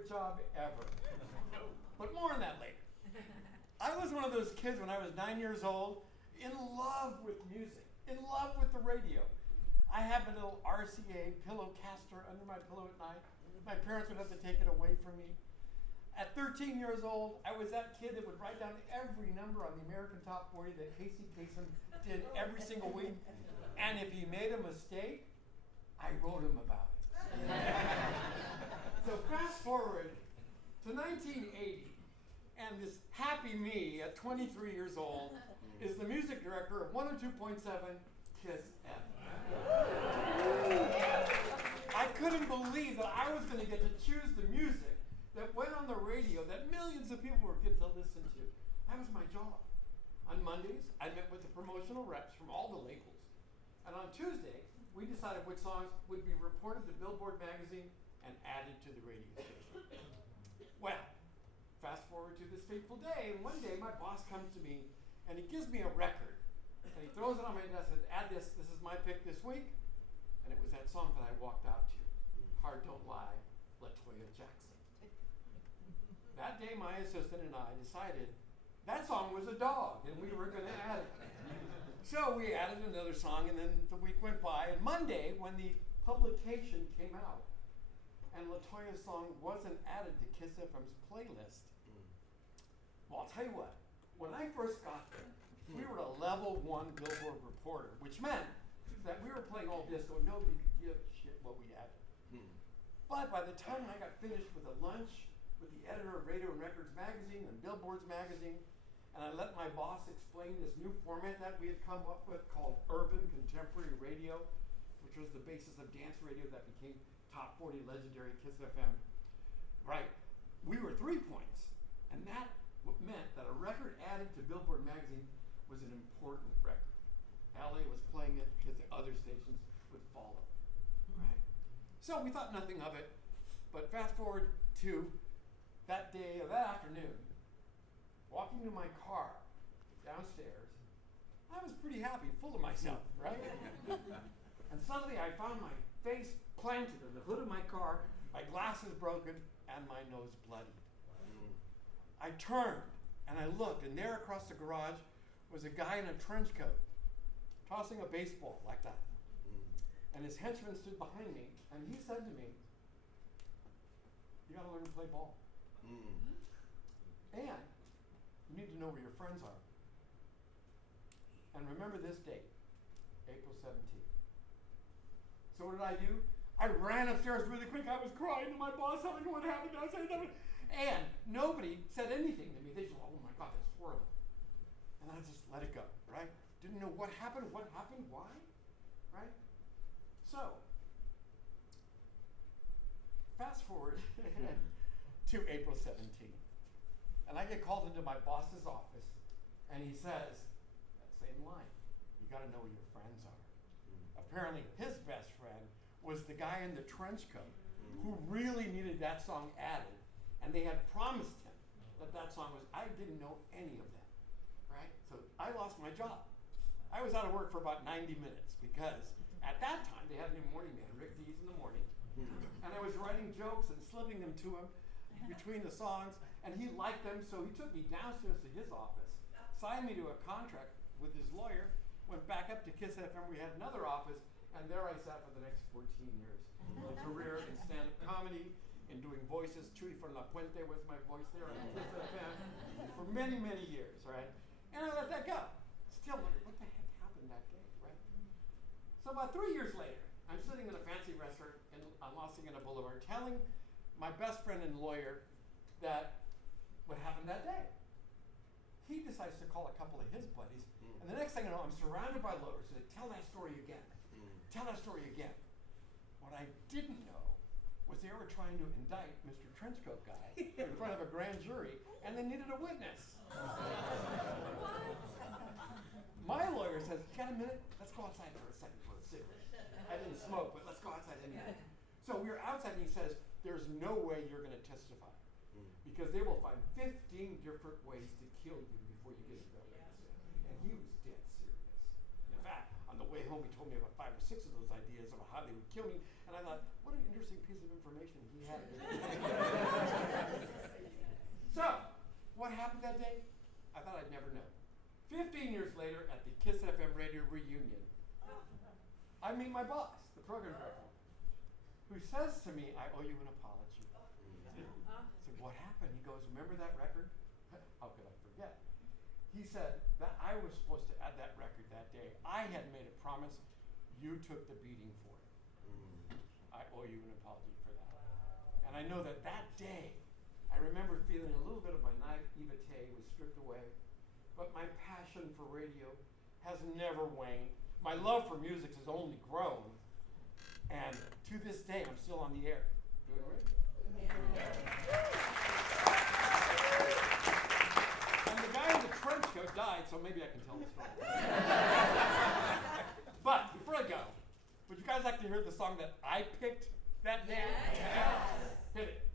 favorite job ever. But more on that later. I was one of those kids when I was 9 years old, in love with music, in love with the radio. I had my little RCA Pillowcaster under my pillow at night. My parents would have to take it away from me. At 13 years old, I was that kid that would write down every number on the American Top 40 that Casey Kasem did every single week. And if he made a mistake, I wrote him about it. So fast forward to 1980, and this happy me at 23 years old is the music director of 102.7 Kiss FM. I couldn't believe that I was going to get to choose the music that went on the radio that millions of people would get to listen to. That was my job. On Mondays, I met with the promotional reps from all the labels. And on Tuesday, we decided which songs would be reported to Billboard magazine and added to the radio station. Well, fast forward to this fateful day, and one day my boss comes to me and he gives me a record. And he throws it on my desk and says, add this is my pick this week. And it was that song that I walked out to, Heart Don't Lie, LaToya Jackson. That day, my assistant and I decided that song was a dog, and we were going to add it. So we added another song, and then the week went by. And Monday, when the publication came out, and LaToya's song wasn't added to Kiss FM's playlist, well, I'll tell you what. When I first got there, we were a level 1 Billboard reporter, which meant that we were playing all disco, and nobody could give a shit what we added. But by the time I got finished with a lunch with the editor of Radio and Records magazine and Billboard's magazine, and I let my boss explain this new format that we had come up with called Urban Contemporary Radio, which was the basis of dance radio that became Top 40 legendary Kiss FM. Right, we were 3 points, and that meant that a record added to Billboard magazine was an important record. LA was playing it because the other stations would follow, right? So we thought nothing of it, but fast forward to that day or that afternoon, walking to my car downstairs, I was pretty happy, full of myself, right? And suddenly I found my face planted in the hood of my car, my glasses broken, and my nose bloody. I turned and I looked, and there across the garage was a guy in a trench coat, tossing a baseball like that. And his henchman stood behind me, and he said to me, you gotta learn to play ball. And you need to know where your friends are. And remember this date, April 17th. So what did I do? I ran upstairs really quick. I was crying to my boss, I don't know what happened downstairs. And nobody said anything to me. They just, oh my God, that's horrible. And I just let it go, right? Didn't know what happened, why, right? So, fast forward to April 17th. And I get called into my boss's office, and he says, that same line, you gotta know where your friends are. Apparently his best friend was the guy in the trench coat who really needed that song added, and they had promised him that that song was, I didn't know any of that, right? So I lost my job. I was out of work for about 90 minutes because at that time they had a new morning man, Rick Dees in the morning, and I was writing jokes and slipping them to him between the songs, and he liked them, so he took me downstairs to his office, signed me to a contract with his lawyer, went back up to Kiss FM. We had another office, and there I sat for the next 14 years. A career in stand-up comedy, in doing voices. Chuy from La Puente was my voice there on Kiss FM for many, many years, right? And I let that go. Still wondered, what the heck happened that day, right? So about 3 years later, I'm sitting in a fancy restaurant on Los Angeles Boulevard telling my best friend and lawyer that what happened that day. He decides to call a couple of his buddies, and the next thing I know, I'm surrounded by lawyers who say, tell that story again. Tell that story again. What I didn't know was they were trying to indict Mr. Trenchcoat guy in front of a grand jury, and they needed a witness. My lawyer says, you got a minute? Let's go outside for a second for a cigarette. I didn't smoke, but let's go outside anyway. So we were outside, and he says, there's no way you're going to testify, because they will find 15 different ways to kill you before you get a real witness. And he was dead serious. In fact, on the way home, he told me about 5 or 6 of those ideas about how they would kill me, And I thought, what an interesting piece of information he had. So, what happened that day? I thought I'd never know. 15 years later, at the KISS FM radio reunion, I meet my boss, the program director, who says to me, I owe you an apology. I said, what happened? He goes, remember that record? How could I forget? He said that I was supposed to add that record that day. I had made a promise. You took the beating for it. I owe you an apology for that. And I know that that day, I remember feeling a little bit of my naivete was stripped away, but my passion for radio has never waned. My love for music has only grown, and to this day, I'm still on the air doing radio. And the guy in the trench coat died, so maybe I can tell the story. But before I go, would you guys like to hear the song that I picked that day? Yes. Hit it.